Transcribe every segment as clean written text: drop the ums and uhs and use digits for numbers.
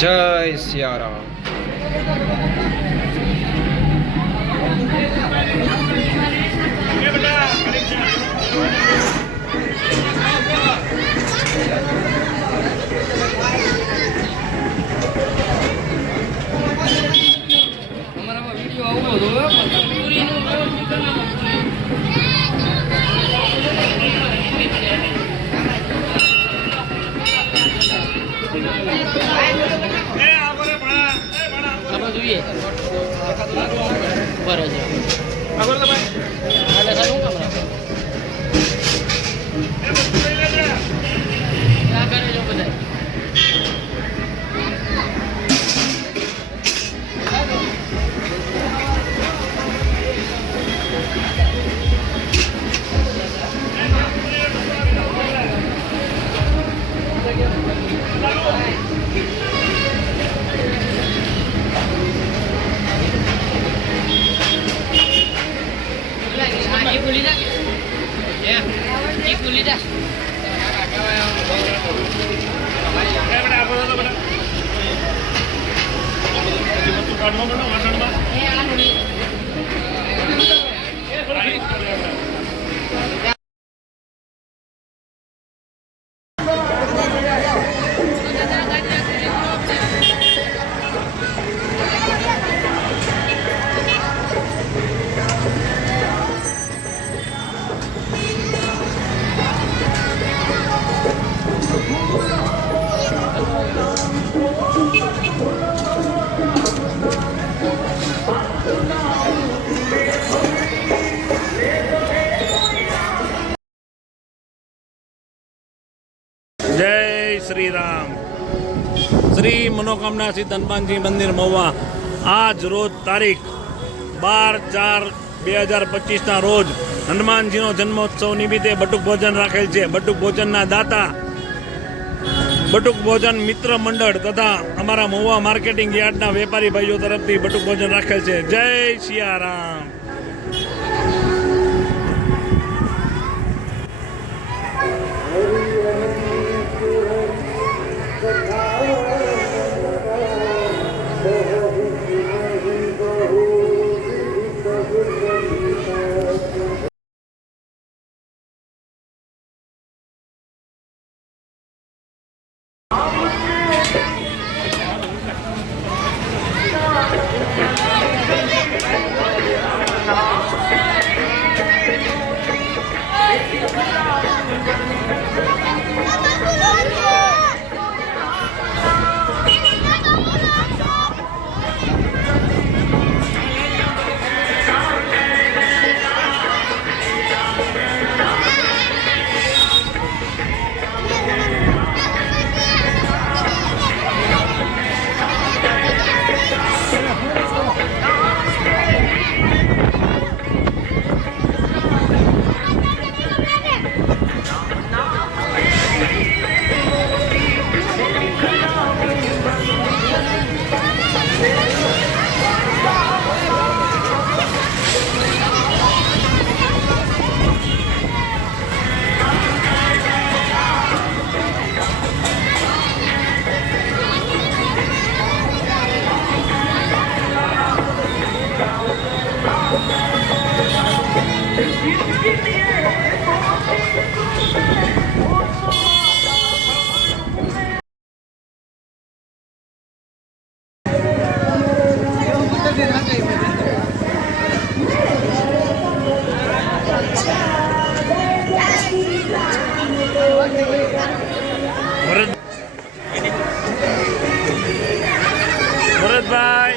जय सियाराम। જોઈએ બરાબર આગળ તો ભાઈ આલે સારું કામ રાખો આ કરે જો બધા जय श्री राम। श्री मनोकामना सिद्ध हनुमान जी मंदिर महुआ आज रोज तारीख 12/4/2025 रोज हनुमानजी जन्मोत्सव निमित्ते बटुक भोजन राखेल है। बटुक भोजन दाता बटुक भोजन मित्र मंडल तथा अमरा महुआ मार्केटिंग यार्ड वेपारी भाईओ तरफ बटुक भोजन राखेल है। जय सियाराम। ભરતભાઈ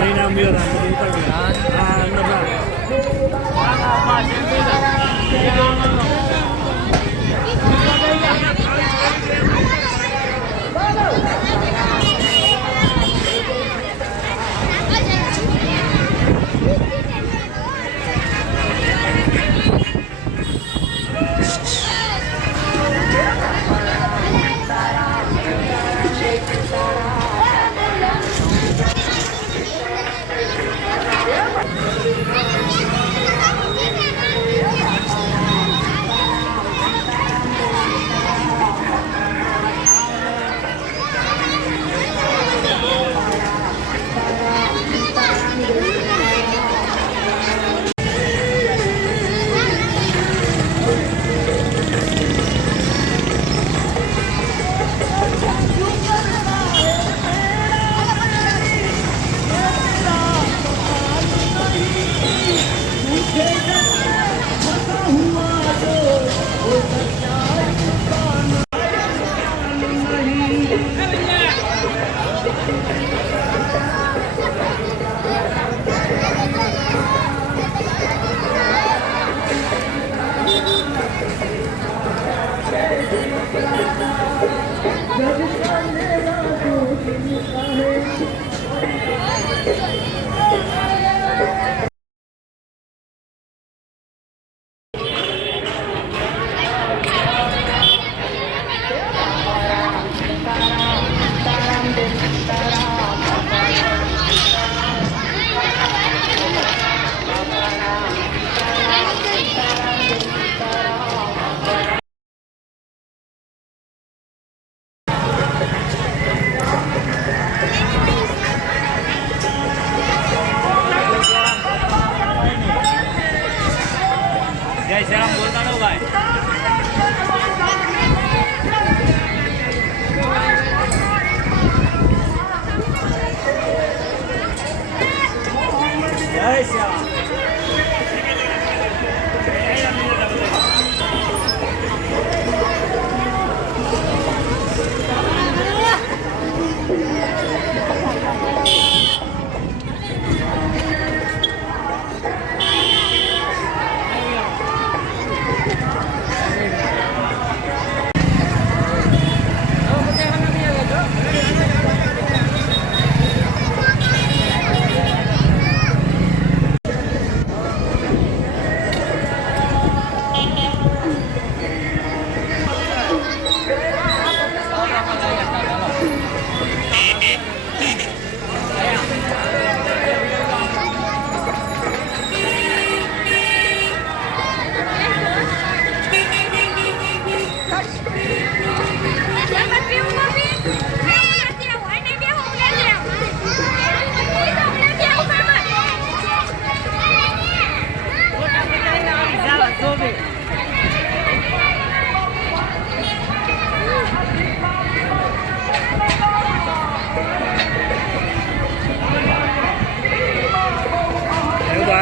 લઈને આવ્યો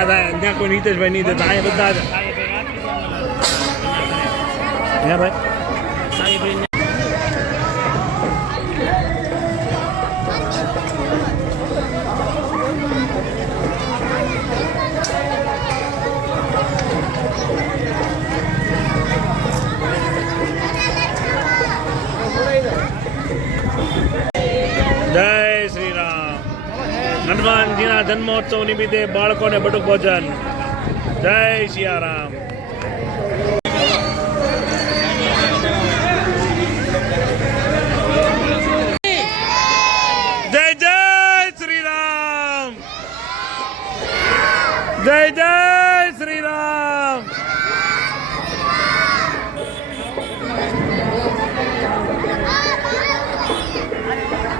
થાય ત્યાં કોઈ નીતેશભાઈ નહીં દેતા અહીંયા બધા જ હે ભાઈ જય શ્રી રામ હનુમાનજીના જન્મોત્સવ નિમિત્તે બાળકોને બટુક ભોજન જય સિયારામ જય જય શ્રી રામ જય જય શ્રી રામ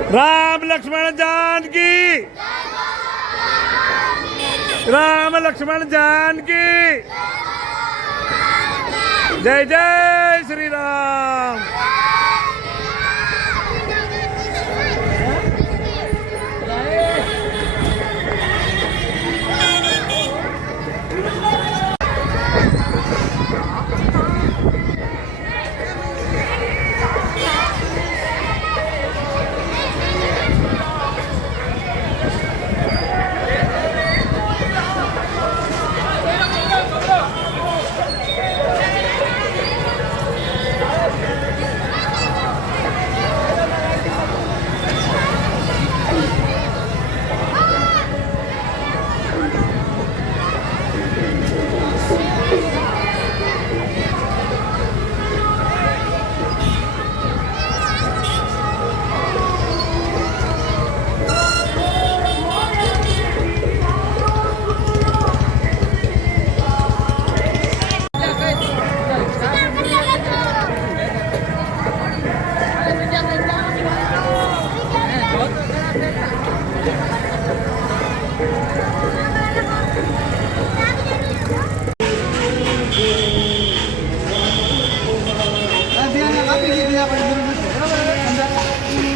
राम लक्ष्मण जानकी राम लक्ष्मण जानकी जय जय श्री राम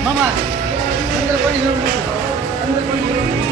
મામા અંદર કોઈ જરૂર નથી અંદર કોઈ જરૂર નથી